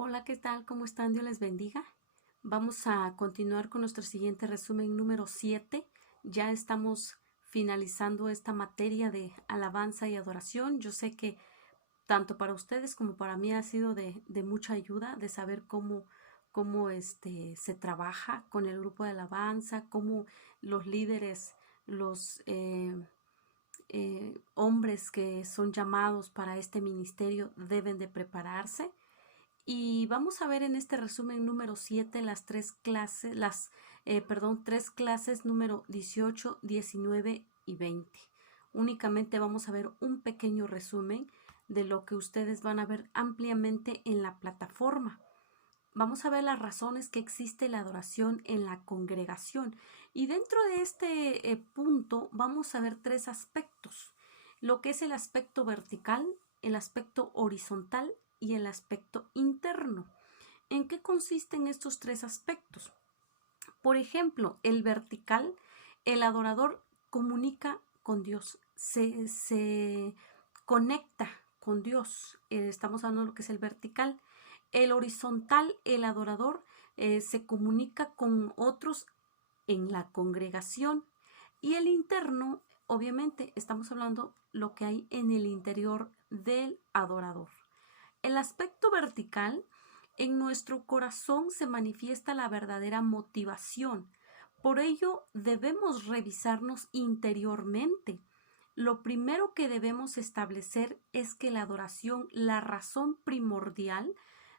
Hola, ¿qué tal? ¿Cómo están? Dios les bendiga. Vamos a continuar con nuestro siguiente resumen número 7. Ya estamos finalizando esta materia de alabanza y adoración. Yo sé que tanto para ustedes como para mí ha sido de mucha ayuda de saber cómo se trabaja con el grupo de alabanza, cómo los líderes, los hombres que son llamados para este ministerio deben de prepararse. Y vamos a ver en este resumen número 7 las tres clases número 18, 19 y 20. Únicamente vamos a ver un pequeño resumen de lo que ustedes van a ver ampliamente en la plataforma. Vamos a ver las razones que existe la adoración en la congregación. Y dentro de este punto vamos a ver tres aspectos. Lo que es el aspecto vertical, el aspecto horizontal y el aspecto interno. ¿En qué consisten estos tres aspectos? Por ejemplo, el vertical, el adorador comunica con Dios, se conecta con Dios. Estamos hablando de lo que es el vertical. El horizontal, el adorador se comunica con otros en la congregación. Y el interno, obviamente, estamos hablando lo que hay en el interior del adorador. El aspecto vertical, en nuestro corazón se manifiesta la verdadera motivación. Por ello, debemos revisarnos interiormente. Lo primero que debemos establecer es que la adoración, la razón primordial,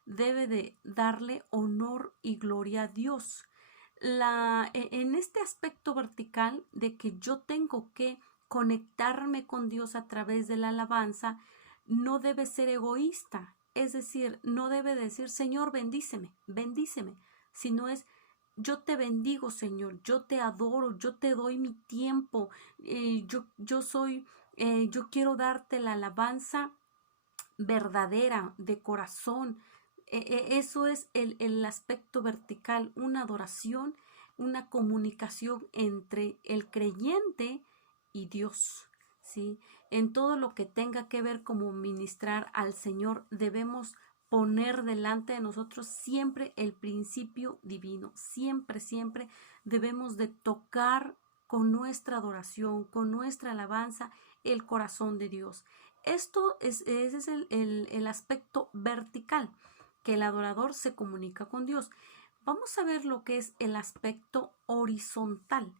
debe de darle honor y gloria a Dios. En este aspecto vertical de que yo tengo que conectarme con Dios a través de la alabanza, no debe ser egoísta, es decir, no debe decir, Señor, bendíceme, bendíceme, sino es, yo te bendigo, Señor, yo te adoro, yo te doy mi tiempo, yo quiero darte la alabanza verdadera, de corazón. Eso es el aspecto vertical, una adoración, una comunicación entre el creyente y Dios. ¿Sí? En todo lo que tenga que ver como ministrar al Señor, debemos poner delante de nosotros siempre el principio divino. Siempre, siempre debemos de tocar con nuestra adoración, con nuestra alabanza, el corazón de Dios. Ese es el aspecto vertical, que el adorador se comunica con Dios. Vamos a ver lo que es el aspecto horizontal.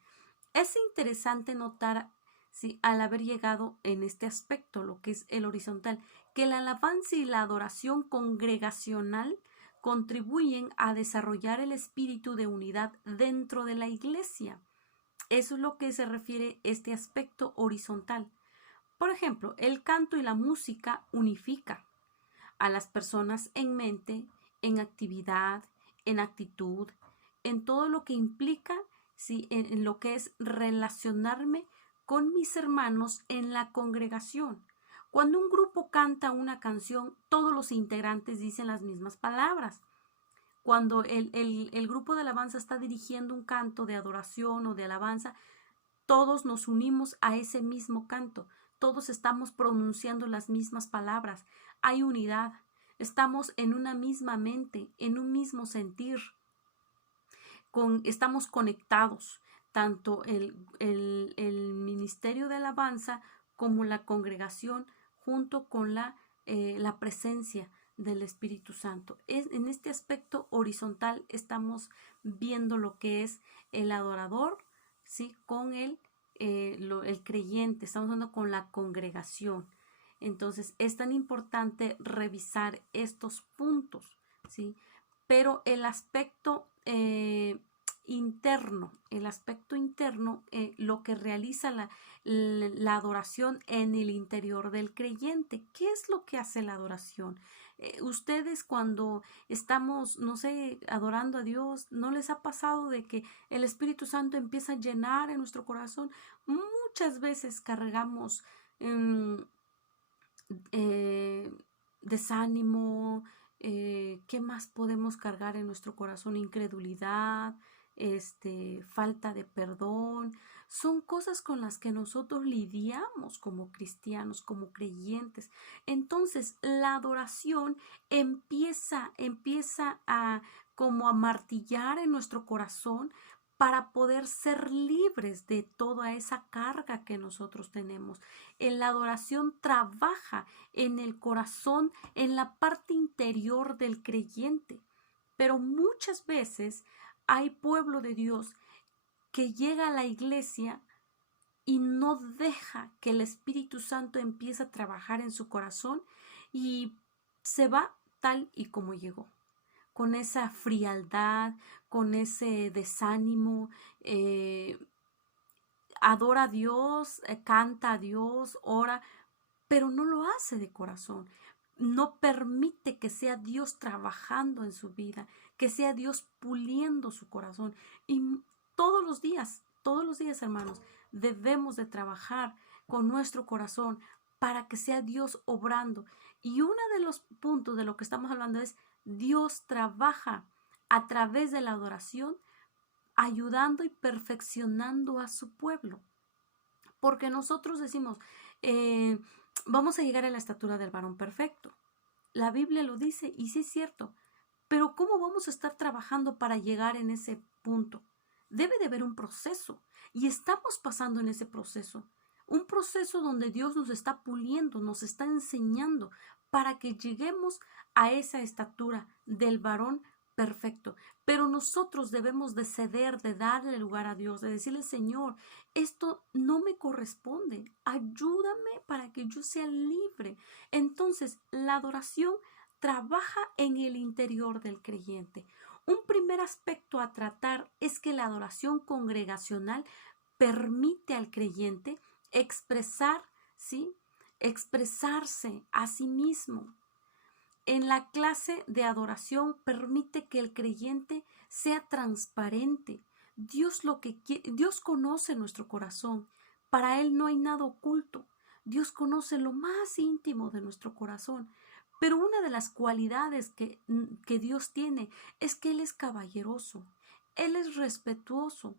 Es interesante notar, sí, al haber llegado en este aspecto, lo que es el horizontal, que la alabanza y la adoración congregacional contribuyen a desarrollar el espíritu de unidad dentro de la iglesia. Eso es lo que se refiere este aspecto horizontal. Por ejemplo, el canto y la música unifica a las personas en mente, en actividad, en actitud, en todo lo que implica, sí, en lo que es relacionarme con mis hermanos en la congregación. Cuando un grupo canta una canción, todos los integrantes dicen las mismas palabras. Cuando el grupo de alabanza está dirigiendo un canto de adoración o de alabanza, todos nos unimos a ese mismo canto, todos estamos pronunciando las mismas palabras, hay unidad, estamos en una misma mente, en un mismo sentir, estamos conectados, tanto el ministerio de alabanza como la congregación, junto con la presencia del Espíritu Santo. En este aspecto horizontal estamos viendo lo que es el adorador, ¿sí? Con el creyente, estamos hablando con la congregación. Entonces es tan importante revisar estos puntos, ¿sí? Pero el aspecto interno, lo que realiza la adoración en el interior del creyente. ¿Qué es lo que hace la adoración? Ustedes cuando estamos, no sé, adorando a Dios, ¿no les ha pasado de que el Espíritu Santo empieza a llenar en nuestro corazón? Muchas veces cargamos eh, desánimo, ¿qué más podemos cargar en nuestro corazón? Incredulidad, falta de perdón. Son cosas con las que nosotros lidiamos como cristianos, como creyentes. Entonces, la adoración empieza a como a martillar en nuestro corazón para poder ser libres de toda esa carga que nosotros tenemos. La adoración trabaja en el corazón, en la parte interior del creyente. Pero muchas veces hay pueblo de Dios que llega a la iglesia y no deja que el Espíritu Santo empiece a trabajar en su corazón y se va tal y como llegó, con esa frialdad, con ese desánimo, adora a Dios, canta a Dios, ora, pero no lo hace de corazón. No permite que sea Dios trabajando en su vida, que sea Dios puliendo su corazón. Y todos los días, hermanos, debemos de trabajar con nuestro corazón para que sea Dios obrando. Y uno de los puntos de lo que estamos hablando es Dios trabaja a través de la adoración, ayudando y perfeccionando a su pueblo. Porque nosotros decimos, vamos a llegar a la estatura del varón perfecto. La Biblia lo dice y sí es cierto. Pero ¿cómo vamos a estar trabajando para llegar en ese punto? Debe de haber un proceso y estamos pasando en ese proceso. Un proceso donde Dios nos está puliendo, nos está enseñando para que lleguemos a esa estatura del varón perfecto. Pero nosotros debemos de ceder, de darle lugar a Dios, de decirle, Señor, esto no me corresponde. Ayúdame para que yo sea libre. Entonces, la adoración trabaja en el interior del creyente. Un primer aspecto a tratar es que la adoración congregacional permite al creyente expresar, ¿sí? Expresarse a sí mismo. En la clase de adoración permite que el creyente sea transparente. Dios conoce nuestro corazón. Para Él no hay nada oculto. Dios conoce lo más íntimo de nuestro corazón. Pero una de las cualidades que Dios tiene es que Él es caballeroso. Él es respetuoso.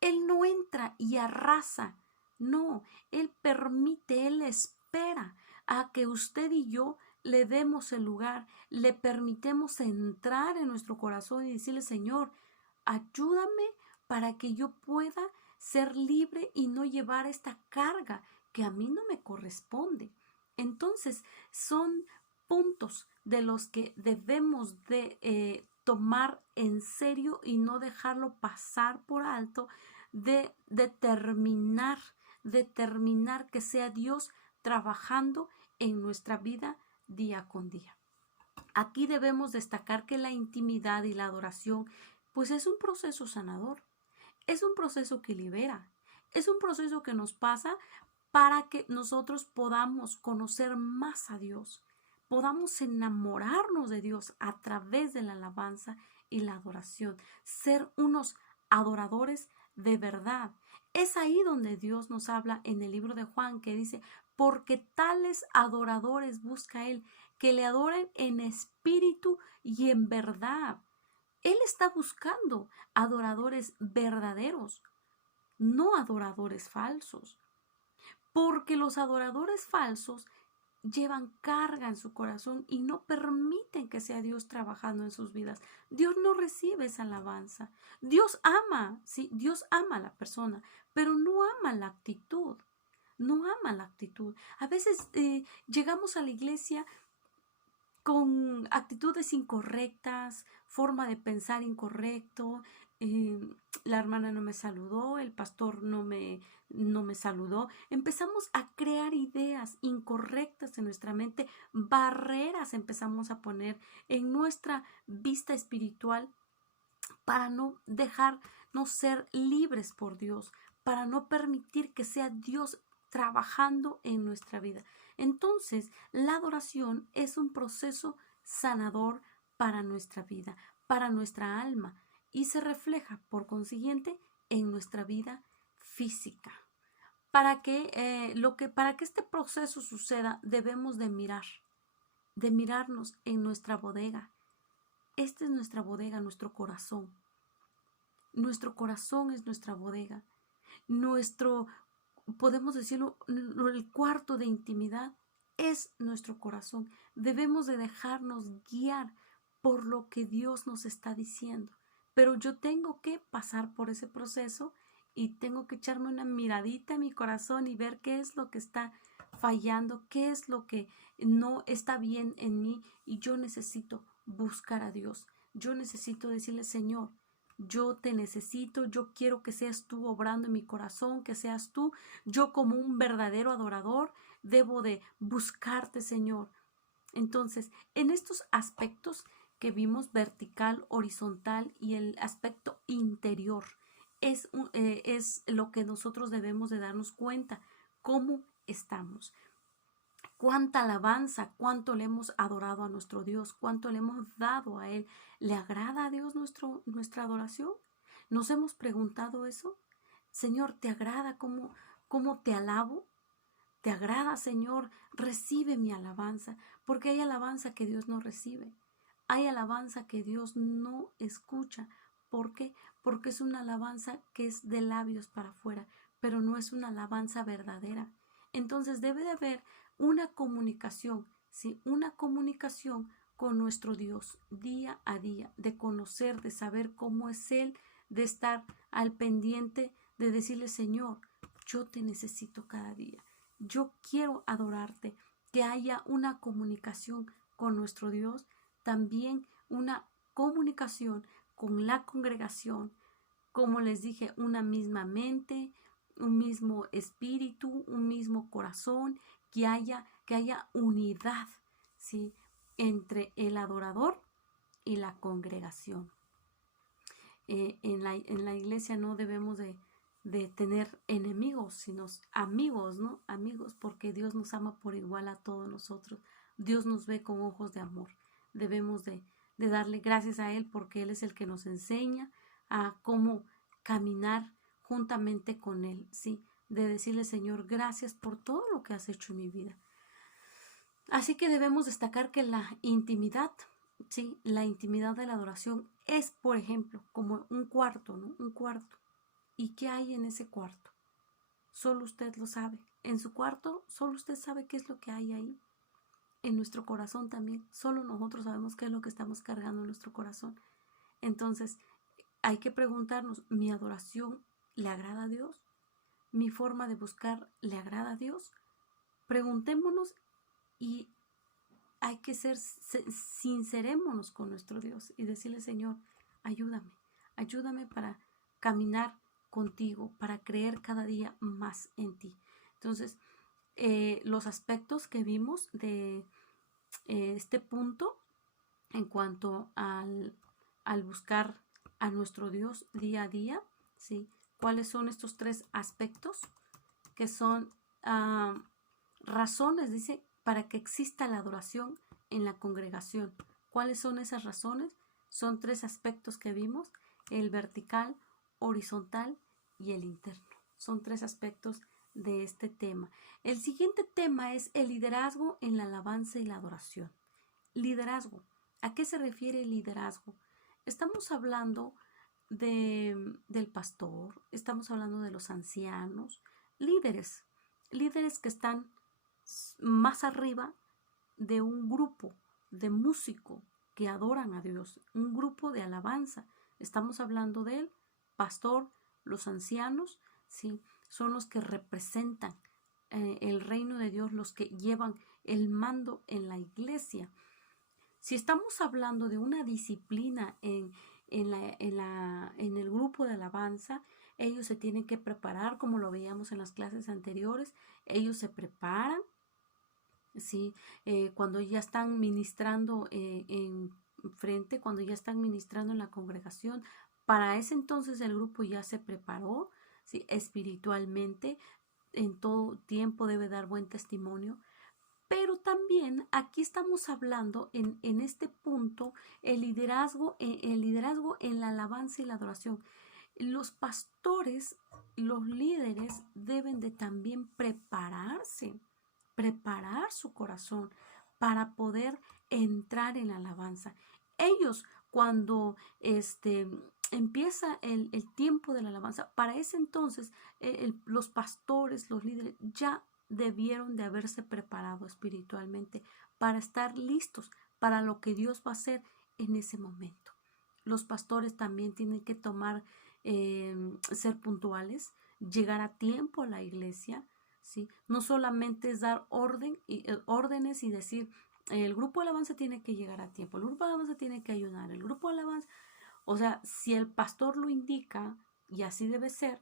Él no entra y arrasa. No, Él permite, Él espera a que usted y yo le demos el lugar, le permitemos entrar en nuestro corazón y decirle, Señor, ayúdame para que yo pueda ser libre y no llevar esta carga que a mí no me corresponde. Entonces, son puntos de los que debemos de tomar en serio y no dejarlo pasar por alto, de determinar que sea Dios trabajando en nuestra vida día con día. Aquí debemos destacar que la intimidad y la adoración pues es un proceso sanador, es un proceso que libera, es un proceso que nos pasa para que nosotros podamos conocer más a Dios, podamos enamorarnos de Dios a través de la alabanza y la adoración, ser unos adoradores de verdad. Es ahí donde Dios nos habla en el libro de Juan que dice, porque tales adoradores busca Él, que le adoren en espíritu y en verdad. Él está buscando adoradores verdaderos, no adoradores falsos, porque los adoradores falsos llevan carga en su corazón y no permiten que sea Dios trabajando en sus vidas. Dios no recibe esa alabanza. Dios ama, sí, Dios ama a la persona, pero no ama la actitud. No ama la actitud. A veces llegamos a la iglesia con actitudes incorrectas, forma de pensar incorrecto. La hermana no me saludó, el pastor no me saludó. Empezamos a crear ideas incorrectas en nuestra mente, barreras empezamos a poner en nuestra vista espiritual para no dejarnos ser libres por Dios, para no permitir que sea Dios trabajando en nuestra vida. Entonces, la adoración es un proceso sanador para nuestra vida, para nuestra alma, y se refleja, por consiguiente, en nuestra vida física. Para que este proceso suceda, debemos de mirarnos en nuestra bodega. Esta es nuestra bodega, nuestro corazón. Nuestro corazón es nuestra bodega. Nuestro, podemos decirlo, el cuarto de intimidad es nuestro corazón. Debemos de dejarnos guiar por lo que Dios nos está diciendo. Pero yo tengo que pasar por ese proceso y tengo que echarme una miradita a mi corazón y ver qué es lo que está fallando, qué es lo que no está bien en mí, y yo necesito buscar a Dios. Yo necesito decirle: Señor, yo te necesito, yo quiero que seas tú obrando en mi corazón, que seas tú. Yo, como un verdadero adorador, debo de buscarte, Señor. Entonces, en estos aspectos que vimos, vertical, horizontal y el aspecto interior, es lo que nosotros debemos de darnos cuenta, cómo estamos. Cuánta alabanza, cuánto le hemos adorado a nuestro Dios, cuánto le hemos dado a Él. ¿Le agrada a Dios nuestra adoración? ¿Nos hemos preguntado eso? Señor, ¿te agrada cómo te alabo? ¿Te agrada, Señor? Recibe mi alabanza, porque hay alabanza que Dios no recibe. Hay alabanza que Dios no escucha. ¿Por qué? Porque es una alabanza que es de labios para afuera, pero no es una alabanza verdadera. Entonces debe de haber una comunicación, ¿sí? Una comunicación con nuestro Dios día a día, de conocer, de saber cómo es Él, de estar al pendiente, de decirle: Señor, yo te necesito cada día. Yo quiero adorarte, que haya una comunicación con nuestro Dios, también una comunicación con la congregación, como les dije, una misma mente, un mismo espíritu, un mismo corazón, que haya unidad, ¿sí?, entre el adorador y la congregación. En la iglesia no debemos de tener enemigos, sino amigos, ¿no? Amigos, porque Dios nos ama por igual a todos nosotros. Dios nos ve con ojos de amor. Debemos de darle gracias a Él, porque Él es el que nos enseña a cómo caminar juntamente con Él, ¿sí? De decirle: Señor, gracias por todo lo que has hecho en mi vida. Así que debemos destacar que la intimidad, ¿sí?, la intimidad de la adoración es, por ejemplo, como un cuarto, ¿no? Un cuarto. ¿Y qué hay en ese cuarto? Solo usted lo sabe. En su cuarto, solo usted sabe qué es lo que hay ahí. En nuestro corazón también. Solo nosotros sabemos qué es lo que estamos cargando en nuestro corazón. Entonces, hay que preguntarnos: ¿mi adoración le agrada a Dios? ¿Mi forma de buscar le agrada a Dios? Preguntémonos, y hay que sincerémonos con nuestro Dios y decirle: Señor, ayúdame para caminar contigo, para creer cada día más en ti. Entonces, los aspectos que vimos de este punto en cuanto al buscar a nuestro Dios día a día, ¿sí? ¿Cuáles son estos tres aspectos? Que son razones, dice, para que exista la adoración en la congregación. ¿Cuáles son esas razones? Son tres aspectos que vimos: el vertical, horizontal y el interno. Son tres aspectos de este tema. El siguiente tema es el liderazgo en la alabanza y la adoración. Liderazgo. ¿A qué se refiere el liderazgo? Estamos hablando del pastor, estamos hablando de los ancianos, líderes que están más arriba de un grupo de músicos que adoran a Dios, un grupo de alabanza. Estamos hablando del pastor, los ancianos, ¿sí? Son los que representan el reino de Dios, los que llevan el mando en la iglesia. Si estamos hablando de una disciplina en el grupo de alabanza, ellos se tienen que preparar, como lo veíamos en las clases anteriores. Ellos se preparan, ¿sí? Cuando ya están ministrando en frente, cuando ya están ministrando en la congregación, para ese entonces el grupo ya se preparó, ¿sí?, espiritualmente. En todo tiempo debe dar buen testimonio. Pero también aquí estamos hablando en este punto el liderazgo en la alabanza y la adoración. Los pastores, los líderes deben de también preparar su corazón para poder entrar en la alabanza. Ellos, cuando empieza el tiempo de la alabanza. Para ese entonces, los pastores, los líderes, ya debieron de haberse preparado espiritualmente para estar listos para lo que Dios va a hacer en ese momento. Los pastores también tienen que ser puntuales, llegar a tiempo a la iglesia, ¿sí? No solamente es dar órdenes y decir, el grupo de alabanza tiene que llegar a tiempo, el grupo de alabanza tiene que ayunar, el grupo de alabanza. O sea, si el pastor lo indica, y así debe ser,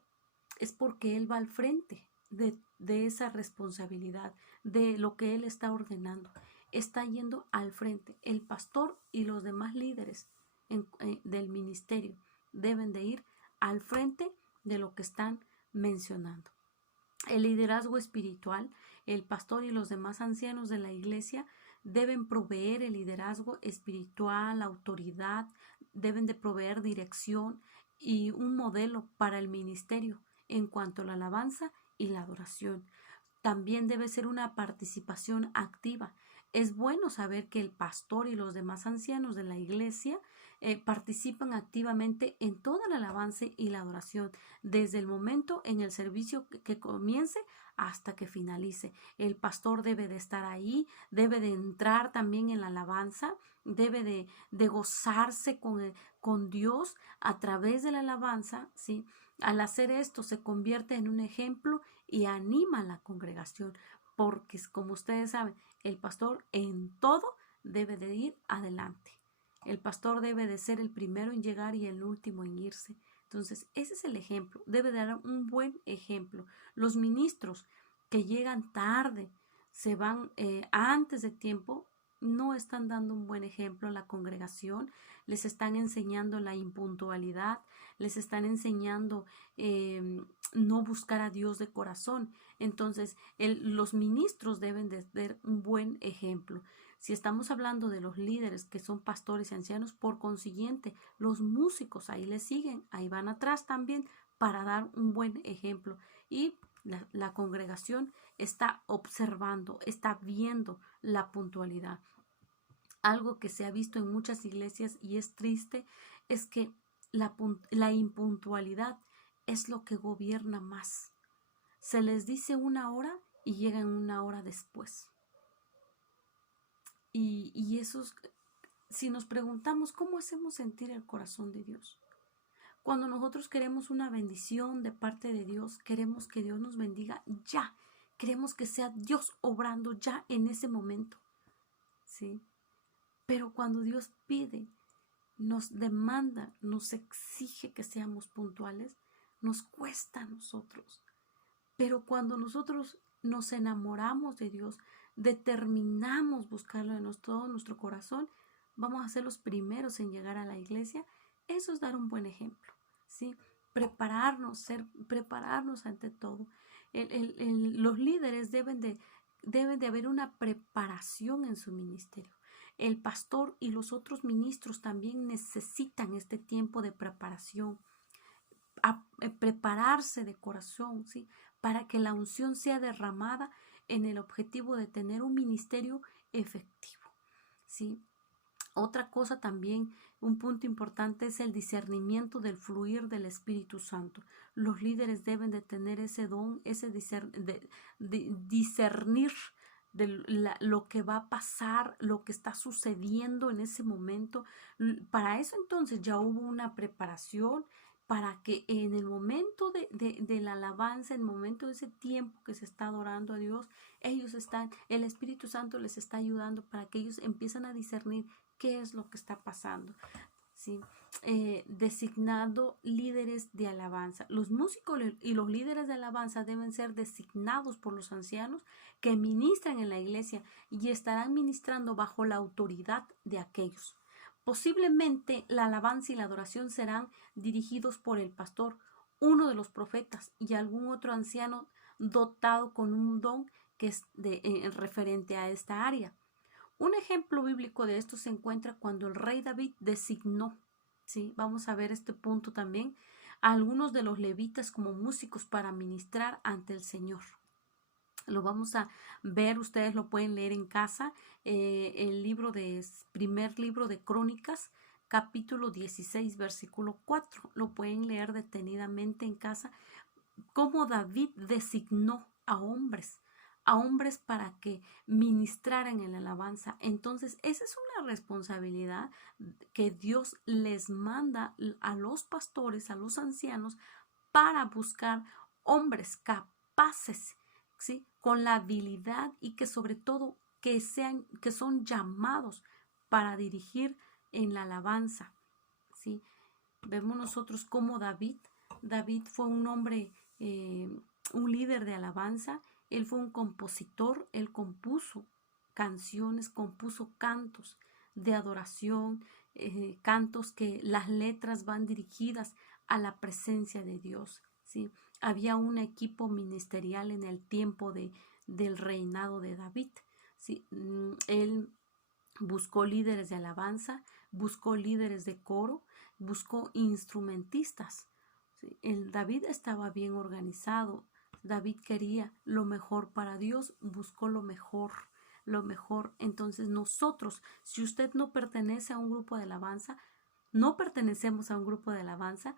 es porque él va al frente de esa responsabilidad, de lo que él está ordenando. Está yendo al frente. El pastor y los demás líderes del ministerio deben de ir al frente de lo que están mencionando. El liderazgo espiritual, el pastor y los demás ancianos de la iglesia deben proveer el liderazgo espiritual, autoridad, deben de proveer dirección y un modelo para el ministerio en cuanto a la alabanza y la adoración. También debe ser una participación activa. Es bueno saber que el pastor y los demás ancianos de la iglesia participan activamente en toda la alabanza y la adoración, desde el momento en el servicio que comience hasta que finalice. El pastor debe de estar ahí, debe de entrar también en la alabanza, debe de gozarse con Dios a través de la alabanza, ¿sí? Al hacer esto se convierte en un ejemplo y anima a la congregación, porque como ustedes saben, el pastor en todo debe de ir adelante. El pastor debe de ser el primero en llegar y el último en irse. Entonces, ese es el ejemplo. Debe de dar un buen ejemplo. Los ministros que llegan tarde, se van antes de tiempo, no están dando un buen ejemplo a la congregación. Les están enseñando la impuntualidad, les están enseñando no buscar a Dios de corazón. Entonces, los ministros deben de dar un buen ejemplo. Si estamos hablando de los líderes que son pastores y ancianos, por consiguiente, los músicos ahí les siguen, ahí van atrás también para dar un buen ejemplo. Y la congregación está observando, está viendo la puntualidad. Algo que se ha visto en muchas iglesias y es triste es que la impuntualidad es lo que gobierna más. Se les dice una hora y llegan una hora después. Y eso, si nos preguntamos cómo hacemos sentir el corazón de Dios. Cuando nosotros queremos una bendición de parte de Dios, queremos que Dios nos bendiga ya. Queremos que sea Dios obrando ya en ese momento. ¿Sí? Pero cuando Dios pide, nos demanda, nos exige que seamos puntuales, nos cuesta a nosotros. Pero cuando nosotros nos enamoramos de Dios, determinamos buscarlo en todo nuestro corazón, vamos a ser los primeros en llegar a la iglesia. Eso es dar un buen ejemplo, ¿sí? Prepararnos ante todo. Los líderes deben de haber una preparación en su ministerio. El pastor y los otros ministros también necesitan este tiempo de preparación, prepararse de corazón, ¿sí? Para que la unción sea derramada en el objetivo de tener un ministerio efectivo, ¿sí? Otra cosa también, un punto importante es el discernimiento del fluir del Espíritu Santo. Los líderes deben de tener ese don, ese discernir de lo que va a pasar, lo que está sucediendo en ese momento. Para eso entonces ya hubo una preparación para que en el momento de la alabanza, en el momento de ese tiempo que se está adorando a Dios, el Espíritu Santo les está ayudando para que ellos empiecen a discernir qué es lo que está pasando, ¿sí? Designado líderes de alabanza. Los músicos y los líderes de alabanza deben ser designados por los ancianos que ministran en la iglesia y estarán ministrando bajo la autoridad de aquellos. Posiblemente la alabanza y la adoración serán dirigidos por el pastor, uno de los profetas y algún otro anciano dotado con un don que es referente a esta área. Un ejemplo bíblico de esto se encuentra cuando el rey David designó, ¿sí? Vamos a ver este punto también, a algunos de los levitas como músicos para ministrar ante el Señor. Lo vamos a ver, ustedes lo pueden leer en casa, el primer libro de Crónicas, capítulo 16, versículo 4. Lo pueden leer detenidamente en casa, cómo David designó a hombres para que ministraran en la alabanza. Entonces, esa es una responsabilidad que Dios les manda a los pastores, a los ancianos, para buscar hombres capaces, ¿sí? Con la habilidad y que sobre todo que son llamados para dirigir en la alabanza, ¿sí? Vemos nosotros como David fue un hombre, un líder de alabanza. Él fue un compositor, él compuso canciones, compuso cantos de adoración, cantos que las letras van dirigidas a la presencia de Dios, ¿sí? Había un equipo ministerial en el tiempo del reinado de David, ¿sí? Él buscó líderes de alabanza, buscó líderes de coro, buscó instrumentistas. ¿Sí? David estaba bien organizado. David quería lo mejor para Dios, buscó lo mejor, lo mejor. Entonces nosotros, si usted no pertenece a un grupo de alabanza, no pertenecemos a un grupo de alabanza,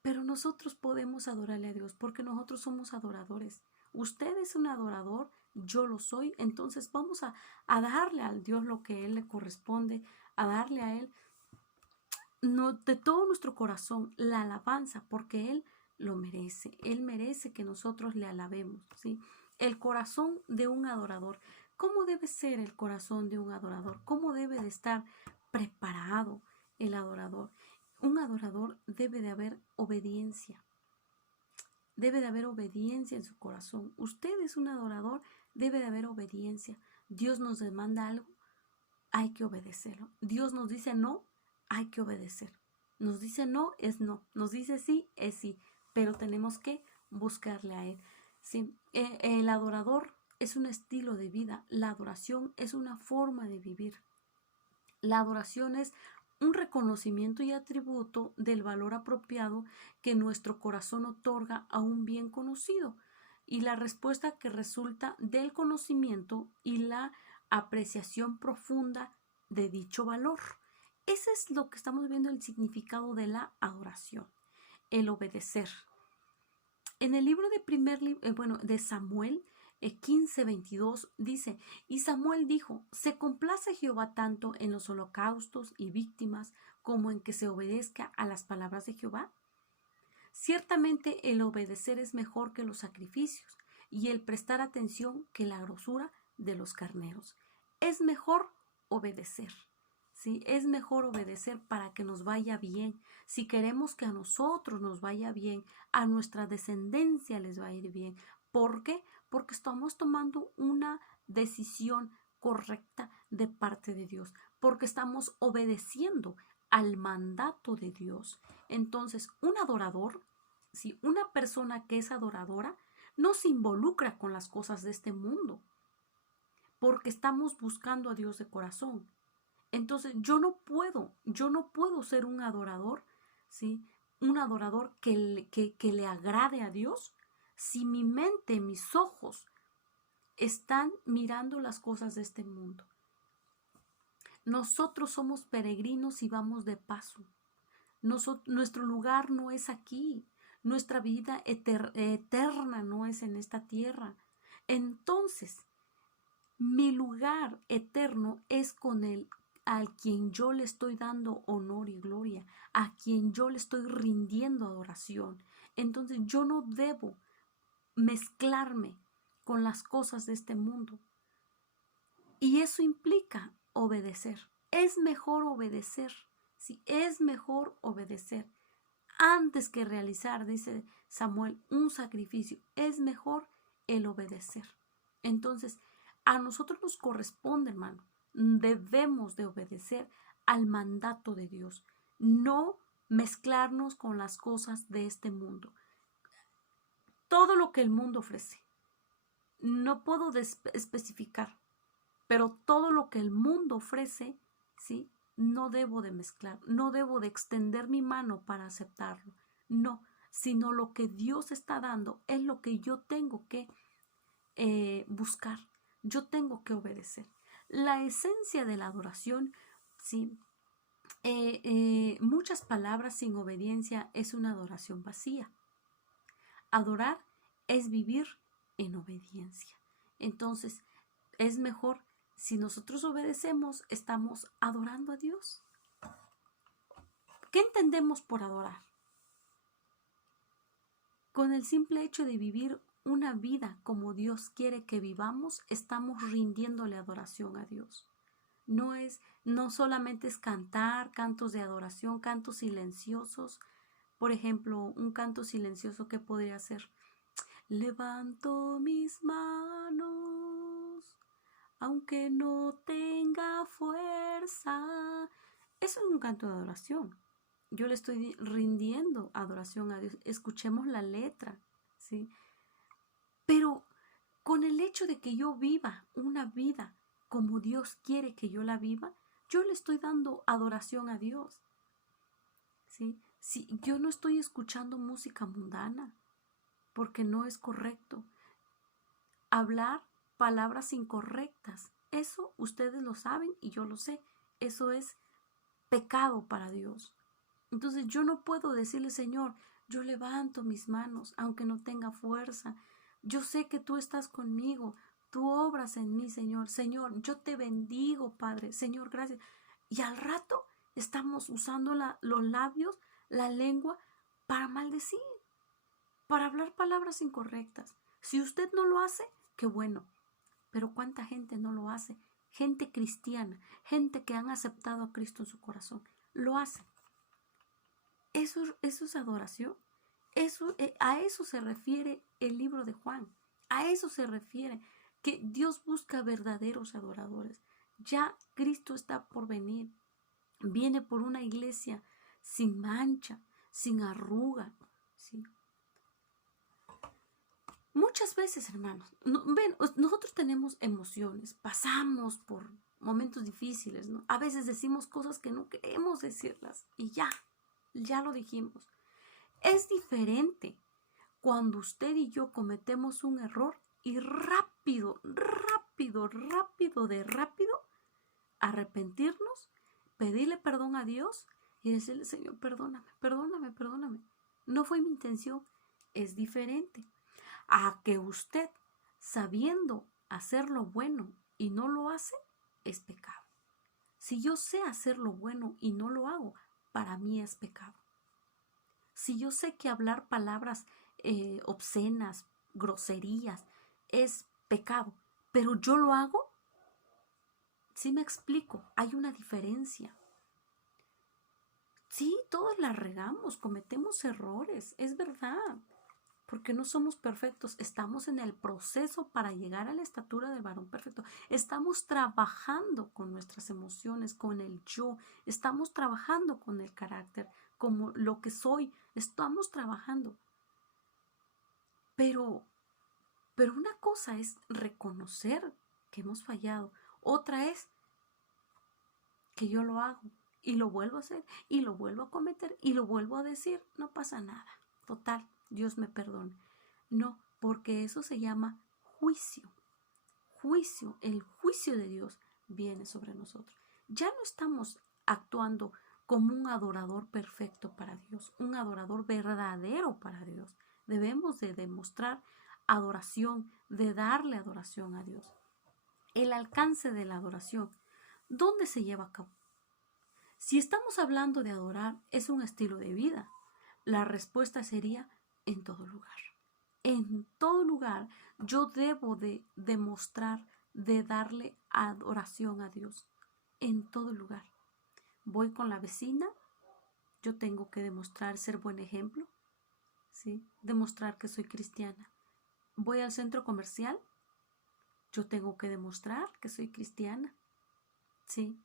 pero nosotros podemos adorarle a Dios porque nosotros somos adoradores. Usted es un adorador, yo lo soy, entonces vamos a darle a Dios lo que a Él le corresponde, a darle a Él de todo nuestro corazón la alabanza, porque Él lo merece. Él merece que nosotros le alabemos, ¿sí? El corazón de un adorador. ¿Cómo debe ser el corazón de un adorador? ¿Cómo debe de estar preparado el adorador? Un adorador debe de haber obediencia. Debe de haber obediencia en su corazón. Usted es un adorador, debe de haber obediencia. Dios nos demanda algo, hay que obedecerlo. Dios nos dice no, hay que obedecer. Nos dice no, es no. Nos dice sí, es sí. Pero tenemos que buscarle a Él. Sí. El adorador es un estilo de vida. La adoración es una forma de vivir. La adoración es un reconocimiento y atributo del valor apropiado que nuestro corazón otorga a un bien conocido y la respuesta que resulta del conocimiento y la apreciación profunda de dicho valor. Ese es lo que estamos viendo, el significado de la adoración, el obedecer. En el libro de Samuel 15:22 dice: y Samuel dijo: ¿se complace Jehová tanto en los holocaustos y víctimas como en que se obedezca a las palabras de Jehová? Ciertamente el obedecer es mejor que los sacrificios y el prestar atención que la grosura de los carneros. Es mejor obedecer. ¿Sí? Es mejor obedecer para que nos vaya bien. Si queremos que a nosotros nos vaya bien, a nuestra descendencia les va a ir bien. ¿Por qué? Porque estamos tomando una decisión correcta de parte de Dios, porque estamos obedeciendo al mandato de Dios. Entonces, un adorador, si una persona que es adoradora, no se involucra con las cosas de este mundo, porque estamos buscando a Dios de corazón. Entonces yo no puedo ser un adorador, ¿sí? Un adorador que le agrade a Dios si mi mente, mis ojos están mirando las cosas de este mundo. Nosotros somos peregrinos y vamos de paso. Nuestro lugar no es aquí. Nuestra vida eterna no es en esta tierra. Entonces, mi lugar eterno es con Él, a quien yo le estoy dando honor y gloria, a quien yo le estoy rindiendo adoración. Entonces yo no debo mezclarme con las cosas de este mundo. Y eso implica obedecer. Es mejor obedecer. Sí, es mejor obedecer. Antes que realizar, dice Samuel, un sacrificio, es mejor el obedecer. Entonces, a nosotros nos corresponde, hermano, debemos de obedecer al mandato de Dios, no mezclarnos con las cosas de este mundo. Todo lo que el mundo ofrece, no puedo especificar, pero todo lo que el mundo ofrece, ¿sí? No debo de mezclar, no debo de extender mi mano para aceptarlo, no, sino lo que Dios está dando es lo que yo tengo que buscar, yo tengo que obedecer. La esencia de la adoración, ¿sí? Muchas palabras sin obediencia es una adoración vacía. Adorar es vivir en obediencia. Entonces, es mejor, si nosotros obedecemos, estamos adorando a Dios. ¿Qué entendemos por adorar? Con el simple hecho de vivir una vida como Dios quiere que vivamos, estamos rindiéndole adoración a Dios. No solamente es cantar cantos de adoración, cantos silenciosos. Por ejemplo, un canto silencioso que podría ser: levanto mis manos, aunque no tenga fuerza. Eso es un canto de adoración. Yo le estoy rindiendo adoración a Dios. Escuchemos la letra, ¿sí? Pero con el hecho de que yo viva una vida como Dios quiere que yo la viva, yo le estoy dando adoración a Dios, ¿sí? Si yo no estoy escuchando música mundana, porque no es correcto. Hablar palabras incorrectas, eso ustedes lo saben y yo lo sé, eso es pecado para Dios. Entonces yo no puedo decirle: Señor, yo levanto mis manos aunque no tenga fuerza. Yo sé que tú estás conmigo, tú obras en mí, Señor. Señor, yo te bendigo, Padre. Señor, gracias. Y al rato estamos usando los labios, la lengua, para maldecir, para hablar palabras incorrectas. Si usted no lo hace, qué bueno. Pero ¿cuánta gente no lo hace? Gente cristiana, gente que han aceptado a Cristo en su corazón, lo hace. Eso es adoración. A eso se refiere el libro de Juan. A eso se refiere, que Dios busca verdaderos adoradores. Ya Cristo está por venir. Viene por una iglesia sin mancha, sin arruga, ¿sí? Muchas veces, hermanos, nosotros tenemos emociones, pasamos por momentos difíciles, ¿no? A veces decimos cosas que no queremos decirlas y ya lo dijimos. Es diferente cuando usted y yo cometemos un error y rápido arrepentirnos, pedirle perdón a Dios y decirle: Señor, perdóname. No fue mi intención. Es diferente a que usted, sabiendo hacer lo bueno y no lo hace, es pecado. Si yo sé hacer lo bueno y no lo hago, para mí es pecado. Si yo sé que hablar palabras obscenas, groserías, es pecado, pero yo lo hago, ¿sí me explico? Hay una diferencia. Sí, todos la regamos, cometemos errores, es verdad, porque no somos perfectos. Estamos en el proceso para llegar a la estatura del varón perfecto. Estamos trabajando con nuestras emociones, con el yo. Estamos trabajando con el carácter, como lo que soy. Estamos trabajando. Pero una cosa es reconocer que hemos fallado. Otra es que yo lo hago y lo vuelvo a hacer y lo vuelvo a cometer y lo vuelvo a decir. No pasa nada. Total, Dios me perdone. No, porque eso se llama juicio. Juicio, el juicio de Dios viene sobre nosotros. Ya no estamos actuando como un adorador perfecto para Dios, un adorador verdadero para Dios. Debemos de demostrar adoración, de darle adoración a Dios. El alcance de la adoración, ¿dónde se lleva a cabo? Si estamos hablando de adorar, es un estilo de vida. La respuesta sería: en todo lugar. En todo lugar yo debo de demostrar, de darle adoración a Dios. En todo lugar. Voy con la vecina, yo tengo que demostrar ser buen ejemplo, ¿sí? Demostrar que soy cristiana. Voy al centro comercial, yo tengo que demostrar que soy cristiana, ¿sí?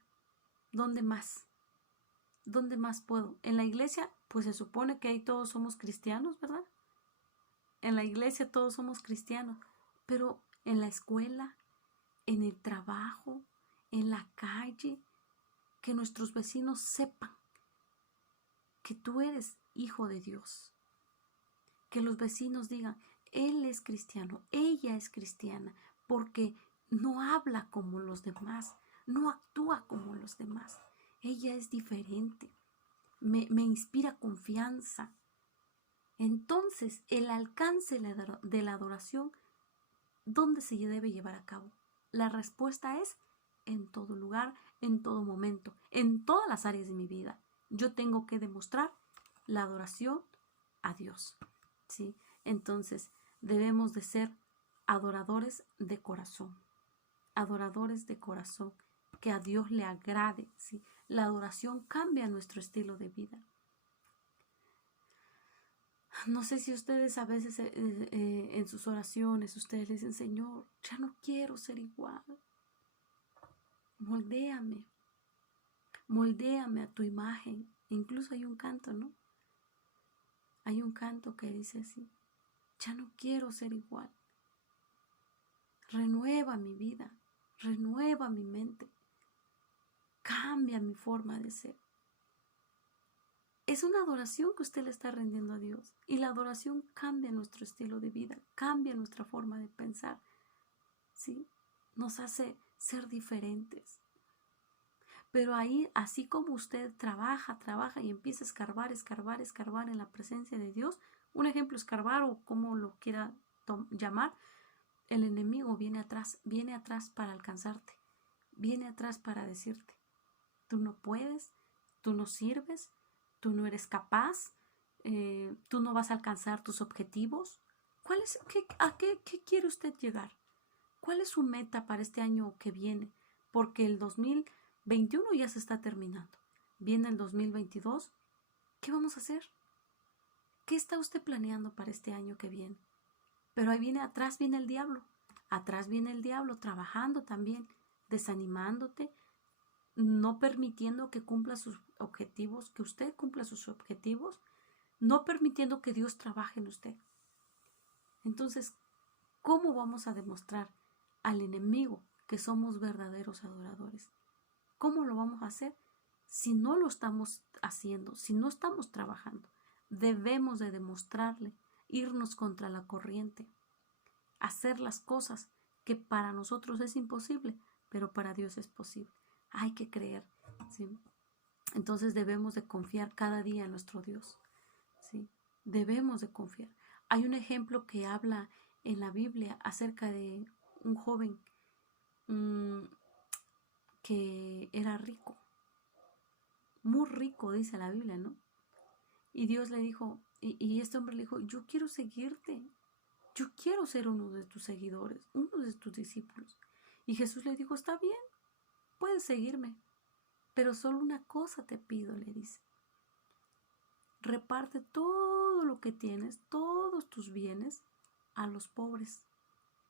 ¿Dónde más? ¿Dónde más puedo? En la iglesia, pues se supone que ahí todos somos cristianos, ¿verdad? En la iglesia todos somos cristianos, pero en la escuela, en el trabajo, en la calle, que nuestros vecinos sepan que tú eres hijo de Dios. Que los vecinos digan: él es cristiano, ella es cristiana, porque no habla como los demás, no actúa como los demás. ella es diferente, me inspira confianza. Entonces, el alcance de la adoración, ¿dónde se debe llevar a cabo? La respuesta es en todo lugar, en todo momento, en todas las áreas de mi vida. Yo tengo que demostrar la adoración a Dios, ¿sí? Entonces, debemos de ser adoradores de corazón, que a Dios le agrade, ¿sí? La adoración cambia nuestro estilo de vida. No sé si ustedes a veces en sus oraciones, ustedes le dicen, Señor, ya no quiero ser igual. Moldéame a tu imagen. Incluso hay un canto, ¿no? Hay un canto que dice así, ya no quiero ser igual. Renueva mi vida, renueva mi mente, cambia mi forma de ser. Es una adoración que usted le está rendiendo a Dios, y la adoración cambia nuestro estilo de vida, cambia nuestra forma de pensar, ¿sí? Nos hace ser diferentes. Pero ahí, así como usted trabaja y empieza a escarbar en la presencia de Dios, un ejemplo, escarbar o como lo quiera llamar, el enemigo viene atrás para alcanzarte, viene atrás para decirte, tú no puedes, tú no sirves, tú no eres capaz, tú no vas a alcanzar tus objetivos. ¿Qué quiere usted llegar? ¿Cuál es su meta para este año que viene? Porque el 2021 ya se está terminando. Viene el 2022. ¿Qué vamos a hacer? ¿Qué está usted planeando para este año que viene? Pero atrás viene el diablo. Atrás viene el diablo trabajando también, desanimándote, no permitiendo que cumpla sus objetivos, que usted cumpla sus objetivos, no permitiendo que Dios trabaje en usted. Entonces, ¿cómo vamos a demostrar al enemigo que somos verdaderos adoradores? ¿Cómo lo vamos a hacer si no lo estamos haciendo, si no estamos trabajando? Debemos de demostrarle, irnos contra la corriente, hacer las cosas que para nosotros es imposible, pero para Dios es posible. Hay que creer, ¿sí? Entonces debemos de confiar cada día en nuestro Dios, ¿sí? Debemos de confiar. Hay un ejemplo que habla en la Biblia acerca de un joven que era rico, muy rico, dice la Biblia, ¿no? Y Dios le dijo, y este hombre le dijo, yo quiero seguirte, yo quiero ser uno de tus seguidores, uno de tus discípulos. Y Jesús le dijo, está bien, puedes seguirme, pero solo una cosa te pido, le dice. Reparte todo lo que tienes, todos tus bienes, a los pobres.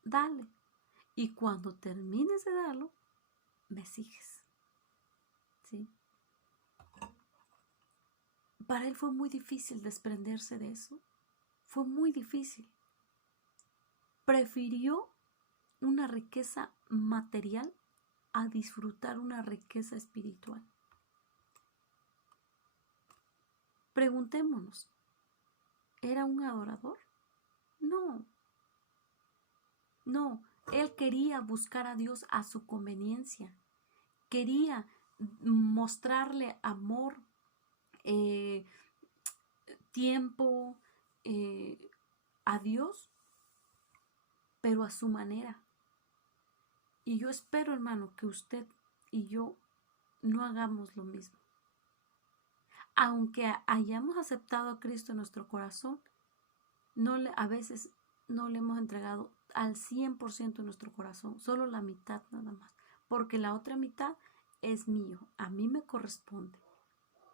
Dale. Y cuando termines de darlo, me sigues. ¿Sí? Para él fue muy difícil desprenderse de eso. Fue muy difícil. Prefirió una riqueza material a disfrutar una riqueza espiritual. Preguntémonos, ¿era un adorador? No. No, él quería buscar a Dios a su conveniencia. Quería mostrarle amor, tiempo a Dios, pero a su manera. Y yo espero, hermano, que usted y yo no hagamos lo mismo. Aunque hayamos aceptado a Cristo en nuestro corazón, a veces no le hemos entregado al 100% nuestro corazón, solo la mitad nada más, porque la otra mitad es mío, a mí me corresponde.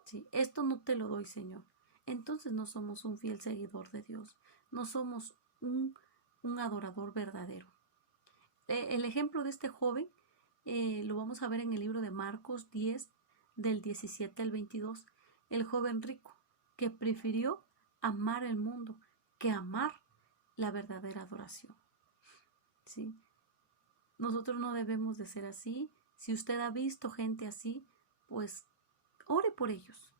¿Sí? Esto no te lo doy, Señor. Entonces no somos un fiel seguidor de Dios, no somos un adorador verdadero. El ejemplo de este joven lo vamos a ver en el libro de Marcos 10, del 17 al 22. El joven rico que prefirió amar el mundo que amar la verdadera adoración. ¿Sí? Nosotros no debemos de ser así. Si usted ha visto gente así, pues ore por ellos.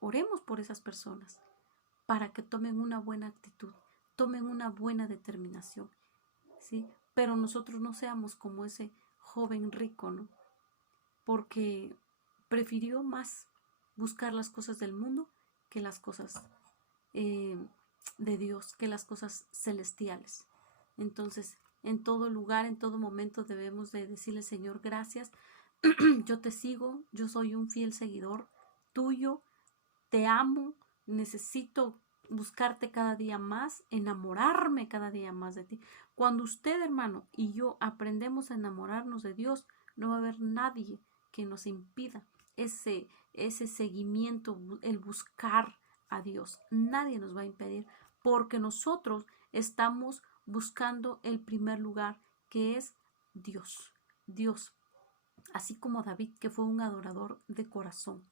Oremos por esas personas para que tomen una buena actitud, tomen una buena determinación, ¿sí? Pero nosotros no seamos como ese joven rico, ¿no? Porque prefirió más buscar las cosas del mundo que las cosas de Dios, que las cosas celestiales. Entonces, en todo lugar, en todo momento debemos de decirle, Señor, gracias, yo te sigo, yo soy un fiel seguidor tuyo, te amo, necesito buscarte cada día más, enamorarme cada día más de ti. Cuando usted, hermano, y yo aprendemos a enamorarnos de Dios, no va a haber nadie que nos impida ese seguimiento, el buscar a Dios. Nadie nos va a impedir porque nosotros estamos buscando el primer lugar, que es Dios. Dios, así como David, que fue un adorador de corazón.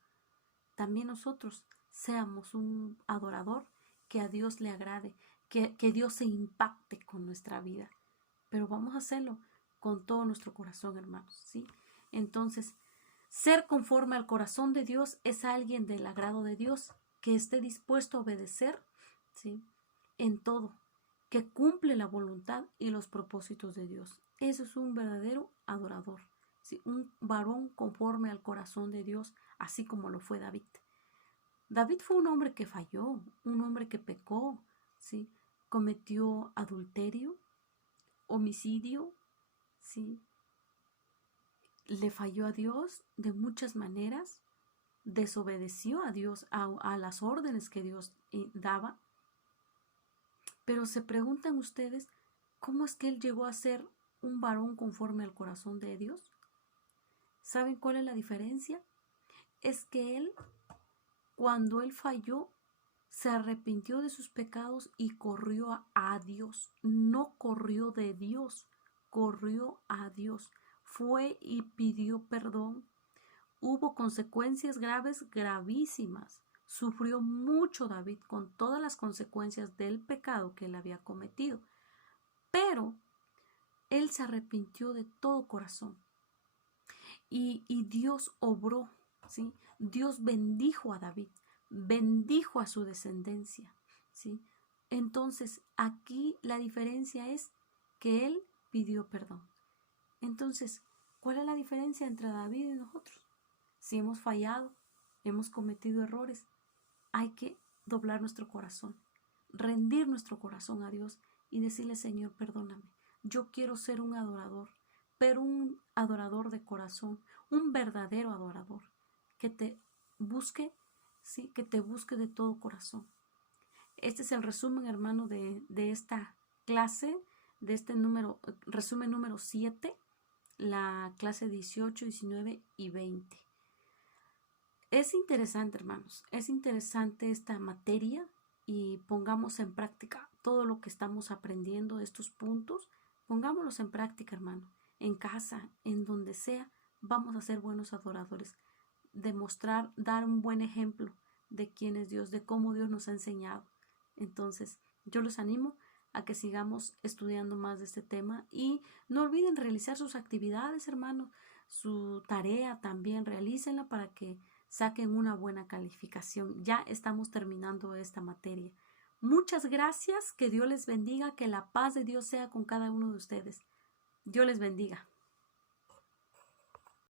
También nosotros seamos un adorador que a Dios le agrade, que Dios se impacte con nuestra vida. Pero vamos a hacerlo con todo nuestro corazón, hermanos, ¿sí? Entonces, ser conforme al corazón de Dios es alguien del agrado de Dios, que esté dispuesto a obedecer, ¿sí?, en todo, que cumple la voluntad y los propósitos de Dios. Eso es un verdadero adorador, ¿sí?, un varón conforme al corazón de Dios, así como lo fue David. David fue un hombre que falló, un hombre que pecó, ¿sí?, cometió adulterio, homicidio, ¿sí?, le falló a Dios de muchas maneras, desobedeció a Dios, a las órdenes que Dios daba. Pero se preguntan ustedes, ¿cómo es que él llegó a ser un varón conforme al corazón de Dios? ¿Saben cuál es la diferencia? Es que él, cuando él falló, se arrepintió de sus pecados y corrió a Dios. No corrió de Dios, corrió a Dios. Fue y pidió perdón. Hubo consecuencias graves, gravísimas. Sufrió mucho David con todas las consecuencias del pecado que él había cometido. Pero él se arrepintió de todo corazón. Y Dios obró, ¿sí? Dios bendijo a David, bendijo a su descendencia, ¿sí? Entonces, aquí la diferencia es que él pidió perdón. Entonces, ¿cuál es la diferencia entre David y nosotros? Si hemos fallado, hemos cometido errores, hay que doblar nuestro corazón, rendir nuestro corazón a Dios y decirle, Señor, perdóname. Yo quiero ser un adorador, pero un adorador de corazón, un verdadero adorador, que te busque, ¿sí?, que te busque de todo corazón. Este es el resumen, hermano, de esta clase, de este resumen número 7, la clase 18, 19 y 20. Es interesante, hermanos, es interesante esta materia y pongamos en práctica todo lo que estamos aprendiendo de estos puntos. Pongámoslos en práctica, hermano, en casa, en donde sea, vamos a ser buenos adoradores, demostrar, dar un buen ejemplo de quién es Dios, de cómo Dios nos ha enseñado. Entonces, yo los animo a que sigamos estudiando más de este tema y no olviden realizar sus actividades, hermano, su tarea también, realícenla para que saquen una buena calificación. Ya estamos terminando esta materia. Muchas gracias, que Dios les bendiga, que la paz de Dios sea con cada uno de ustedes. Dios les bendiga.